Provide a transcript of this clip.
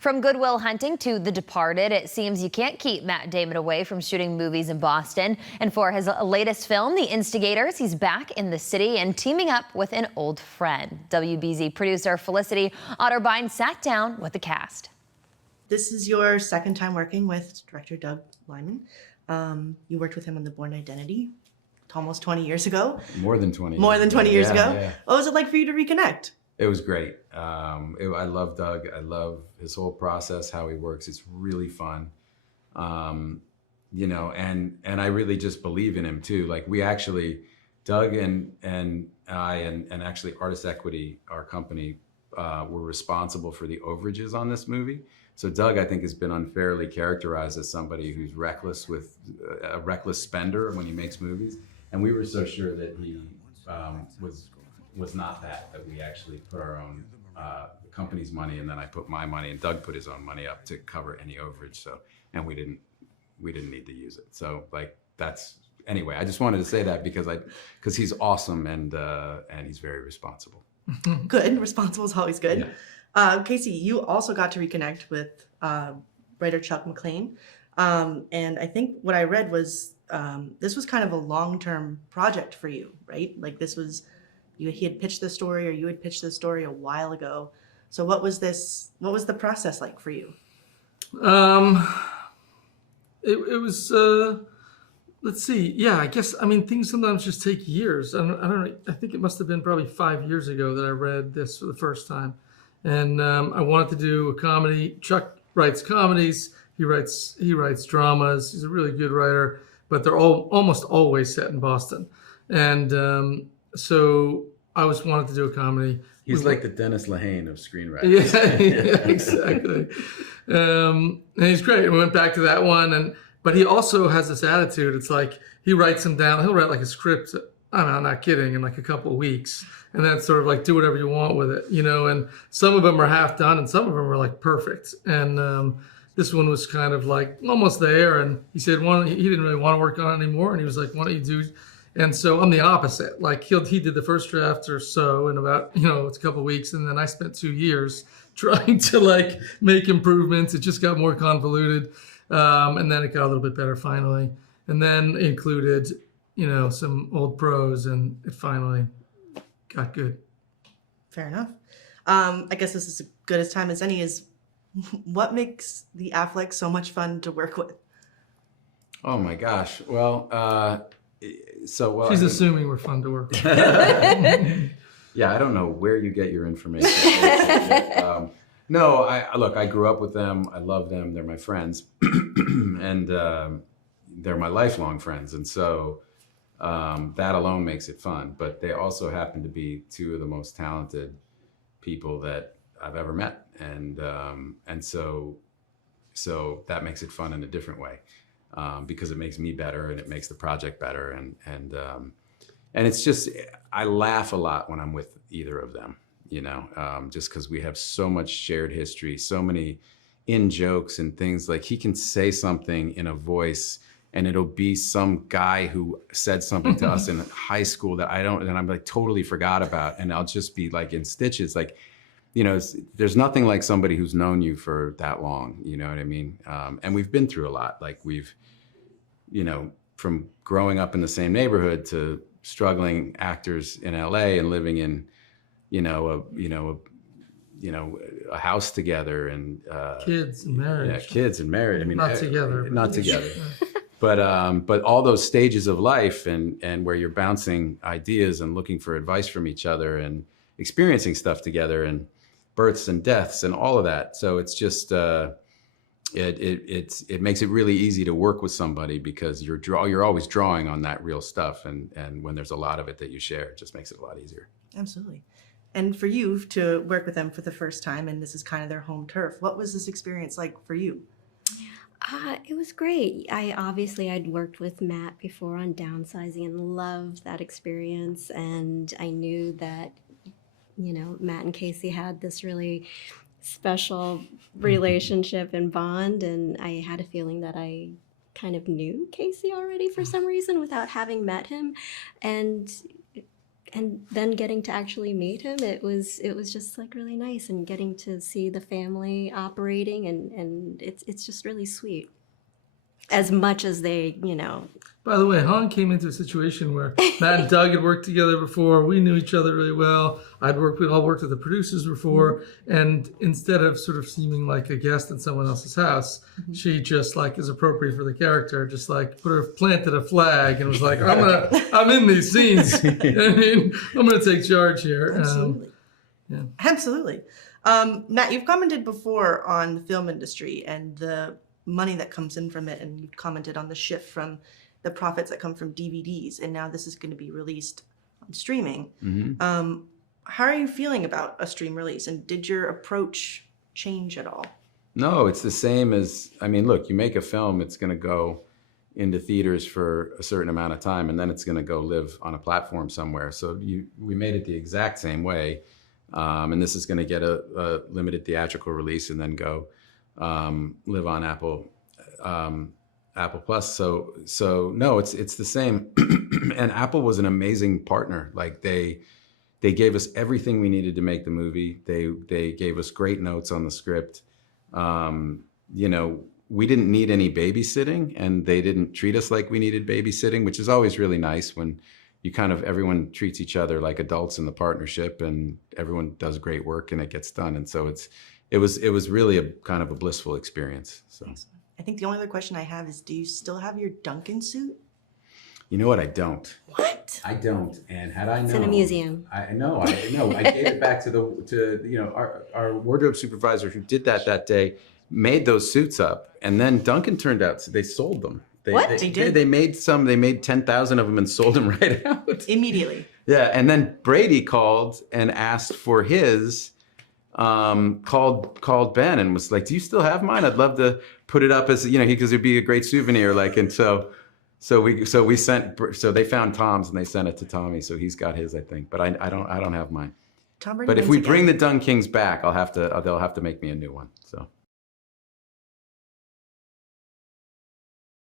From Good Will Hunting to The Departed, it seems you can't keep Matt Damon away from shooting movies in Boston. And for his latest film, The Instigators, he's back in the city and teaming up with an old friend. WBZ producer Felicity Otterbein sat down with the cast. This is your second time working with director Doug Liman. You worked with him on The Bourne Identity almost 20 years ago. More than 20 years. More than 20 years ago. Yeah. What was it like for you to reconnect? It was great. I love Doug. I love his whole process, how he works. It's really fun. You know, and I really just believe in him too. Like we actually, Doug and I and actually Artist Equity, our company, were responsible for the overages on this movie. So Doug, I think, has been unfairly characterized as somebody who's reckless with a reckless spender when he makes movies. And we were so sure that he was not that we actually put our own company's money, and then I put my money, and Doug put his own money up to cover any overage. So, and we didn't need to use it. So like that's, anyway, I just wanted to say that because he's awesome and he's very responsible. Good, responsible is always good. Yeah. Casey, you also got to reconnect with writer Chuck McLean. And I think what I read was this was kind of a long-term project for you, right? Like this was, he had pitched the story, or you had pitched the story a while ago. So what was the process like for you? It was, let's see. Yeah, I guess, I mean, things sometimes just take years. I don't know. I think it must have been probably 5 years ago that I read this for the first time. And I wanted to do a comedy. Chuck writes comedies. He writes dramas. He's a really good writer, but they're almost always set in Boston. And so I always wanted to do a comedy. He's like the Dennis Lehane of screenwriting. Yeah, exactly. And he's great. We went back to that one, but he also has this attitude. It's like he writes them down. He'll write like a script. I'm not kidding, in like a couple of weeks, and then sort of like do whatever you want with it, you know. And some of them are half done, and some of them are like perfect. And this one was kind of like almost there. And he said he didn't really want to work on it anymore, and he was like, "Why don't you do?" And so I'm the opposite. Like he did the first draft or so in about, it's a couple of weeks. And then I spent 2 years trying to like make improvements. It just got more convoluted. And then it got a little bit better finally. And then included, some old pros, and it finally got good. Fair enough. I guess this is as good as time as any. Is what makes the Affleck so much fun to work with? Oh my gosh. Well, She's assuming we're fun to work with. Yeah, I don't know where you get your information. No, I grew up with them. I love them. They're my friends, and they're my lifelong friends. And so that alone makes it fun. But they also happen to be two of the most talented people that I've ever met, and so that makes it fun in a different way. Because it makes me better and it makes the project better, and it's just, I laugh a lot when I'm with either of them, just because we have so much shared history, so many in jokes and things. Like he can say something in a voice and it'll be some guy who said something to us in high school that I'm like totally forgot about, and I'll just be like in stitches. Like, there's nothing like somebody who's known you for that long, you know what I mean? And we've been through a lot. Like we've, from growing up in the same neighborhood to struggling actors in LA and living in, a house together, and kids and marriage. Yeah, kids and married. I mean, not together. Not together. But all those stages of life and where you're bouncing ideas and looking for advice from each other and experiencing stuff together, and births and deaths and all of that. So it's just it makes it really easy to work with somebody because you're always drawing on that real stuff, and when there's a lot of it that you share, it just makes it a lot easier. Absolutely. And for you to work with them for the first time, and this is kind of their home turf, what was this experience like for you? It was great. I'd worked with Matt before on Downsizing and loved that experience, and I knew that Matt and Casey had this really special relationship and bond, and I had a feeling that I kind of knew Casey already for some reason without having met him, and and then getting to actually meet him, it was just like really nice, and getting to see the family operating, and it's just really sweet. As much as they, By the way, Han came into a situation where Matt and Doug had worked together before. We knew each other really well. We all worked with the producers before. And instead of sort of seeming like a guest in someone else's house, she just like is appropriate for the character, just like planted a flag and was like, I'm in these scenes. I mean, I'm going to take charge here. Absolutely. Absolutely. Matt, you've commented before on the film industry and the money that comes in from it, and you've commented on the shift from the profits that come from DVDs, and now this is going to be released on streaming. How are you feeling about a stream release, and did your approach change at all? No, it's the same as, I mean, look, you make a film, it's going to go into theaters for a certain amount of time, and then it's going to go live on a platform somewhere. So we made it the exact same way, and this is going to get a limited theatrical release and then go live on Apple Plus. So no, it's the same. And Apple was an amazing partner. Like they gave us everything we needed to make the movie. They gave us great notes on the script. We didn't need any babysitting, and they didn't treat us like we needed babysitting, which is always really nice when everyone treats each other like adults in the partnership, and everyone does great work and it gets done. And so it was really a kind of a blissful experience. So I think the only other question I have is, do you still have your Dunkin suit? You know what? I don't. What? I don't. And had I known, it's in a museum. I know. I gave it back to our wardrobe supervisor who did that day, made those suits up, and then Dunkin turned out they sold them. They made 10,000 of them and sold them right out Immediately. Yeah, and then Brady called and asked for his. Called Ben and was like, "Do you still have mine? I'd love to put it up as because it'd be a great souvenir." Like, and so they found Tom's and they sent it to Tommy, so he's got his, I think, but I don't have mine. Tom Brady But if wins we again. bring the Dunkings back, they'll have to make me a new one. So.